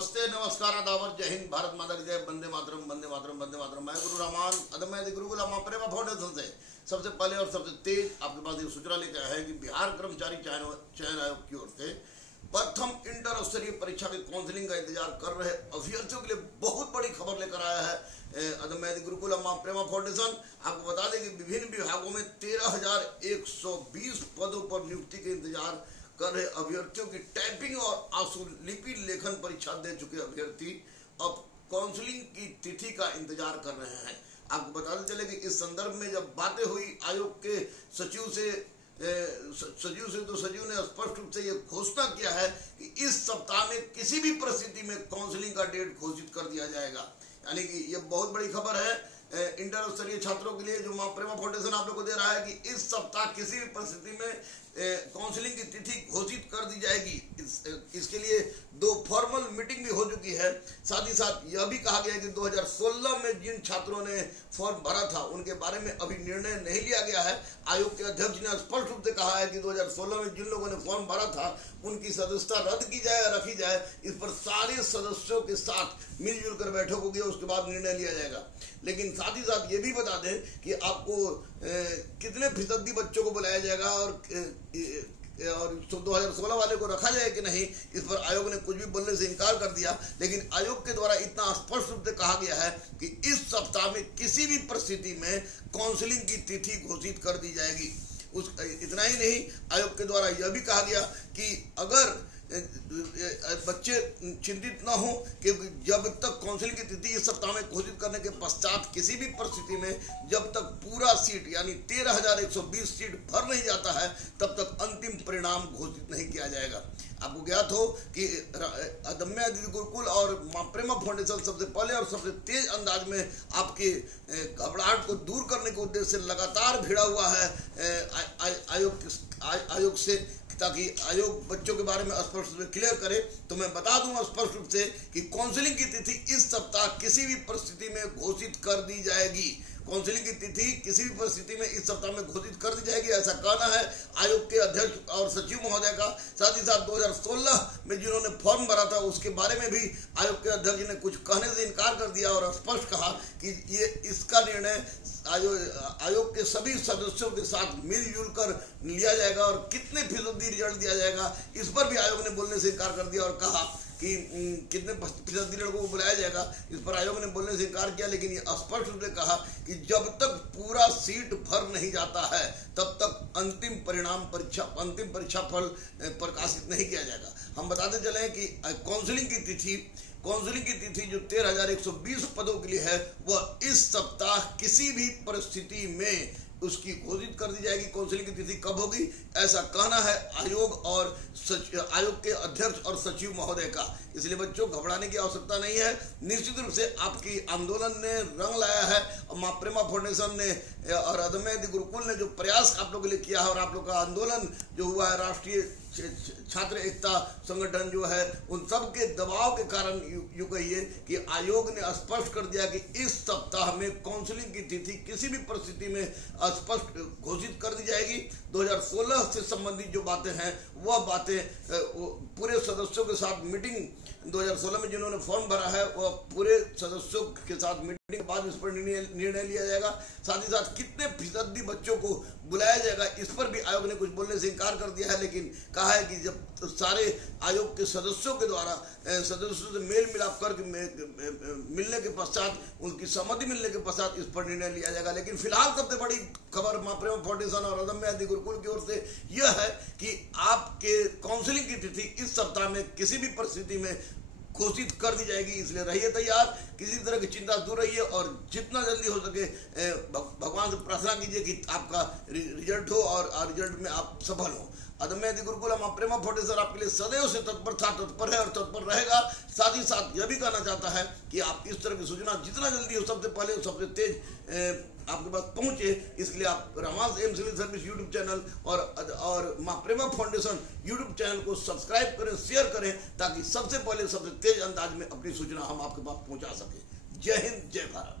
नमस्ते, नमस्कार, आदावर, जय हिंद, भारत माता की जय, वंदे मातरम, वंदे मातरम, वंदे मातरम। मैं गुरु रहमान अदम्य गुरुकुल अम्मा प्रेमा फाउंडेशन से सबसे पहले और सबसे तेज आपके पास ये सूचना लेकर आया है कि बिहार कर्मचारी चयन आयोग की ओर से प्रथम इंटर स्तरीय परीक्षा की काउंसलिंग का इंतजार कर रहे अभ्यर्थियों के लिए बहुत बड़ी खबर लेकर आया है अदम्य गुरुकुल अम्मा प्रेमा फाउंडेशन। आपको बता दें कि विभिन्न विभागों में 13,120 पदों पर नियुक्ति के इंतजार कर रहे अभ्यर्थियों की टाइपिंग और आशुलिपि लेखन परीक्षा दे चुके अभ्यर्थी अब काउंसलिंग की तिथि का इंतजार कर रहे हैं। आपको बताते चले कि इस संदर्भ में जब बातें हुई आयोग के सचिव से तो सचिव ने स्पष्ट रूप से ये घोषणा किया है कि इस सप्ताह में किसी भी परिस्थिति में काउंसलिंग का डेट घोषित कर दिया जाएगा। यानी कि ये बहुत बड़ी खबर है इंटर स्तरीय छात्रों के लिए जो मां प्रेमा फाउंडेशन आप लोग को दे रहा है कि इस सप्ताह किसी भी परिस्थिति में काउंसलिंग की तिथि घोषित कर दी जाएगी। इसके लिए 2 फॉर्मल मीटिंग भी हो चुकी है। साथ ही साथ यह भी कहा गया है कि 2016 में जिन छात्रों ने फॉर्म भरा था उनके बारे में अभी निर्णय नहीं लिया गया है। आयोग के अध्यक्ष ने स्पष्ट रूप से कहा है कि 2016 में जिन लोगों ने फॉर्म भरा था उनकी सदस्यता रद्द की जाए या रखी जाए, इस पर सारे सदस्यों के साथ मिलजुल कर बैठक होगी और उसके बाद निर्णय लिया जाएगा। लेकिन साथ ही साथ ये भी बता दें कि आपको कितने फीसदी बच्चों को बुलाया जाएगा और 2016 वाले को रखा जाए कि नहीं, इस पर आयोग ने कुछ भी बोलने से इनकार कर दिया। लेकिन आयोग के द्वारा इतना स्पष्ट रूप से कहा गया है कि इस सप्ताह में किसी भी परिस्थिति में काउंसलिंग की तिथि घोषित कर दी जाएगी। इतना ही नहीं, आयोग के द्वारा यह भी कहा गया कि अगर बच्चे चिंतित न हो क्योंकि जब तक काउंसलिंग की तिथि इस सप्ताह में घोषित करने के पश्चात किसी भी परिस्थिति में जब तक पूरा सीट यानी 13,120 सीट भर नहीं जाता है तब तक अंतिम परिणाम घोषित नहीं किया जाएगा। आपको ज्ञात हो कि अदम्य गुरुकुल और मां प्रेमा फाउंडेशन सबसे पहले और सबसे तेज अंदाज में आपके घबराहट को दूर करने के उद्देश्य से लगातार भिड़ा हुआ है आयोग से, ताकि आयोग बच्चों के बारे में स्पष्ट रूप से क्लियर करे। तो मैं बता दूंगा स्पष्ट रूप से कि काउंसलिंग की तिथि इस सप्ताह किसी भी परिस्थिति में घोषित कर दी जाएगी। काउंसलिंग की तिथि किसी भी परिस्थिति में इस सप्ताह में घोषित कर दी जाएगी, ऐसा कहना है आयोग के अध्यक्ष और सचिव महोदय का। साथ ही साथ 2016 में जिन्होंने फॉर्म भरा था उसके बारे में भी आयोग के अध्यक्ष ने कुछ कहने से इनकार कर दिया और स्पष्ट कहा कि ये इसका निर्णय आयोग के सभी सदस्यों के साथ मिलजुल कर लिया जाएगा और कितने फीसदी रिजल्ट दिया जाएगा इस पर भी आयोग ने बोलने से इनकार कर दिया और कहा कि कितने फीसदी लड़कों को बुलाया जाएगा, इस पर आयोग ने बोलने से इनकार किया। लेकिन ये स्पष्ट रूप से कहा कि जब तक पूरा सीट भर नहीं जाता है तब तक अंतिम परीक्षा फल प्रकाशित नहीं किया जाएगा। हम बताते चले कि काउंसलिंग की तिथि जो 13,120 पदों के लिए है वह इस सप्ताह किसी भी परिस्थिति में उसकी घोषित कर दी जाएगी। काउंसलिंग की तिथि कब होगी ऐसा कहना है आयोग के अध्यक्ष और सचिव महोदय का। इसलिए बच्चों घबराने की आवश्यकता नहीं है। निश्चित रूप से आपकी आंदोलन ने रंग लाया है और मां प्रेमा फाउंडेशन ने और अदम्य गुरुकुल ने जो प्रयास आप लोगों के लिए किया है और आप लोग का आंदोलन जो हुआ है राष्ट्रीय छात्र एकता संगठन जो है उन सब के दबाव के कारण यूं कहिए कि आयोग ने स्पष्ट कर दिया कि इस सप्ताह में काउंसलिंग की तिथि किसी भी परिस्थिति में स्पष्ट घोषित कर दी जाएगी। 2016 से संबंधित जो बातें हैं वह बातें पूरे सदस्यों के साथ मीटिंग 2016 में जिन्होंने फॉर्म भरा है वह पूरे सदस्यों के साथ मीटिंग के बाद इस पर निर्णय लिया जाएगा। साथ ही साथ कितने फीसदी बच्चों को बुलाया जाएगा इस पर भी आयोग ने कुछ बोलने से इनकार कर दिया है। लेकिन कहा है कि जब सारे आयोग के सदस्यों के द्वारा सदस्यों से मेल मिलाप करके मिलने के पश्चात उनकी सहमति मिलने के पश्चात इस पर निर्णय लिया जाएगा। लेकिन फिलहाल सबसे बड़ी खबर मां प्रेमा फाउंडेशन और अदम्य गुरुकुल की ओर से यह है कि आपके काउंसलिंग की तिथि इस सप्ताह में किसी भी परिस्थिति में घोषित कर दी जाएगी। इसलिए रहिए तैयार, किसी तरह की चिंता दूर रहिए और जितना जल्दी हो सके भगवान से प्रार्थना कीजिए कि आपका रिजल्ट हो और रिजल्ट में आप सफल हो। अदम्य गुरुकुल मां प्रेमा फाउंडेशन आपके लिए सदैव से तत्पर था, तत्पर है और तत्पर रहेगा। साथ ही साथ यह भी कहना चाहता है कि आप इस तरह की सूचना जितना जल्दी हो सबसे पहले सबसे तेज आपके पास पहुंचे, इसलिए आप Rahman M civil service YouTube channel और Maa Prema foundation YouTube channel को सब्सक्राइब करें, शेयर करें ताकि सबसे पहले सबसे तेज अंदाज में अपनी सूचना हम आपके पास पहुंचा सकें। जय हिंद, जय भारत।